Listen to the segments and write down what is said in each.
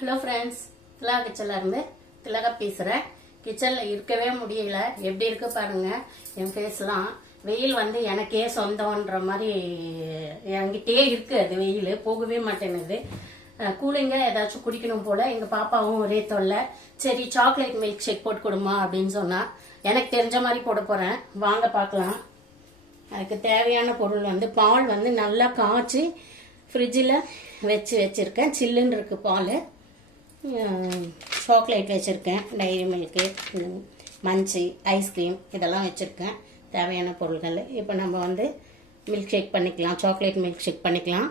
Hello friends, திலா கிச்சனில் இருந்து திலகா பேசுகிறேன். கிச்சனில் இருக்கவே முடியல. எப்படி இருக்கு பாருங்க என் ஃபேஸ்லாம். வெயில் வந்து எனக்கே சொந்தம்ன்ற மாதிரி என்கிட்டே இருக்கு. அது வெயில் போகவே மாட்டேங்குது. கூலிங்காக ஏதாச்சும் குடிக்கணும் போல. எங்கள் பாப்பாவும் ஒரே தொல்லை. சரி சாக்லேட் மில்க் ஷேக் போட்டு கொடுமா அப்படின்னு சொன்னா. எனக்கு தெரிஞ்ச மாதிரி போட போகிறேன். வாங்க பார்க்கலாம். அதுக்கு தேவையான பொருள் வந்து பால் வந்து நல்லா காய்ச்சி ஃப்ரிட்ஜில் வச்சிருக்கேன். சில்லுன்னு இருக்கு பால். சாக்லேட் வச்சுருக்கேன், டைரி மில்க்கு, மஞ்சி, ஐஸ்கிரீம் இதெல்லாம் வச்சுருக்கேன். தேவையான பொருள்கள். இப்போ நம்ம வந்து மில்க் ஷேக் பண்ணிக்கலாம். சாக்லேட் மில்க் ஷேக் பண்ணிக்கலாம்.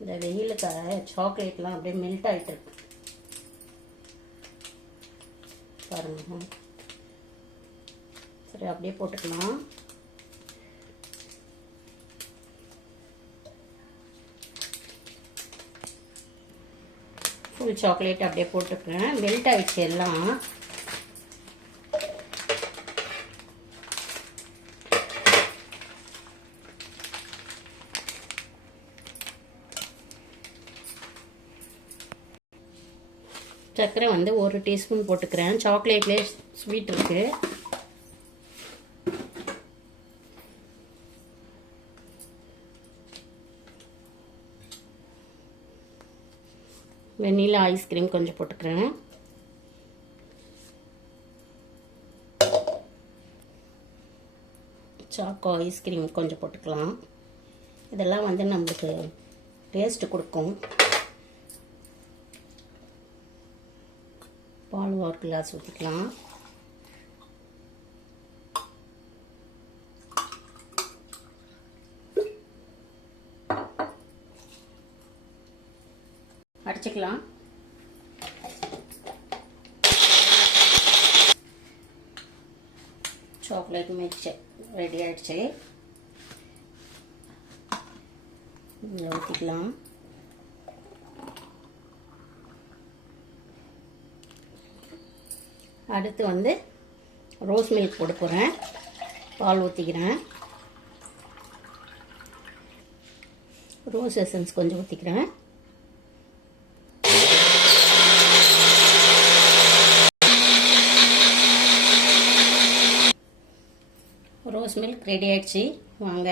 இந்த வெயிலுக்காக சாக்லேட்லாம் அப்படியே மெல்ட் ஆகிட்டு இருக்கு பாருங்க. சரி அப்படியே போட்டுக்கலாம். ஃபுல் சாக்லேட் அப்படியே போட்டுக்கிறேன். மெல்ட் ஆகிடுச்சு எல்லாம். சர்க்கரை வந்து 1 டீஸ்பூன் போட்டுக்கிறேன். சாக்லேட்லேயே ஸ்வீட் இருக்கு. வெண்ணிலா ஐஸ்கிரீம் கொஞ்சம் போட்டுக்கிறேன். சாக்கோ ஐஸ்கிரீம் கொஞ்சம் போட்டுக்கலாம். இதெல்லாம் வந்து நம்மளுக்கு டேஸ்ட் கொடுக்கும். பால் 1 கிளாஸ் ஊற்றிக்கலாம். அடிச்சுக்கலாம். சாக்லேட் மில்க் ஷேக் ரெடி ஆயிடுச்சு. ஊற்றிக்கலாம். அடுத்து வந்து ரோஸ் மில்க் போட போகிறேன். பால் ஊற்றிக்கிறேன். ரோஸ் எசன்ஸ் கொஞ்சம் ஊற்றிக்கிறேன். ரோஸ் மில்க் ரெடி ஆயிடுச்சு. வாங்க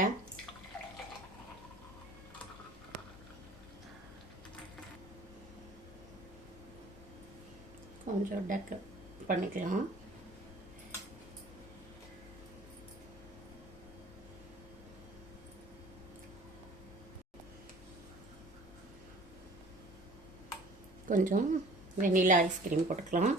கொஞ்சம் டெக்கரேட் பண்ணிக்கலாம். கொஞ்சம் வெனிலா ஐஸ்கிரீம் போட்டுக்கலாம்.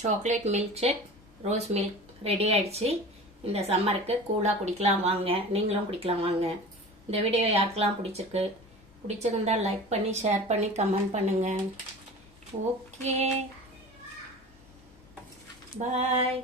Chocolate milk shake, rose milk ready ஆயிடுச்சு. இந்த சம்மருக்கு கூலாக குடிக்கலாம் வாங்க. நீங்களும் குடிக்கலாம் வாங்க. இந்த வீடியோ யாருக்கெல்லாம் பிடிச்சிருந்தா லைக் பண்ணி ஷேர் பண்ணி கமெண்ட் பண்ணுங்க. ஓகே, பாய்.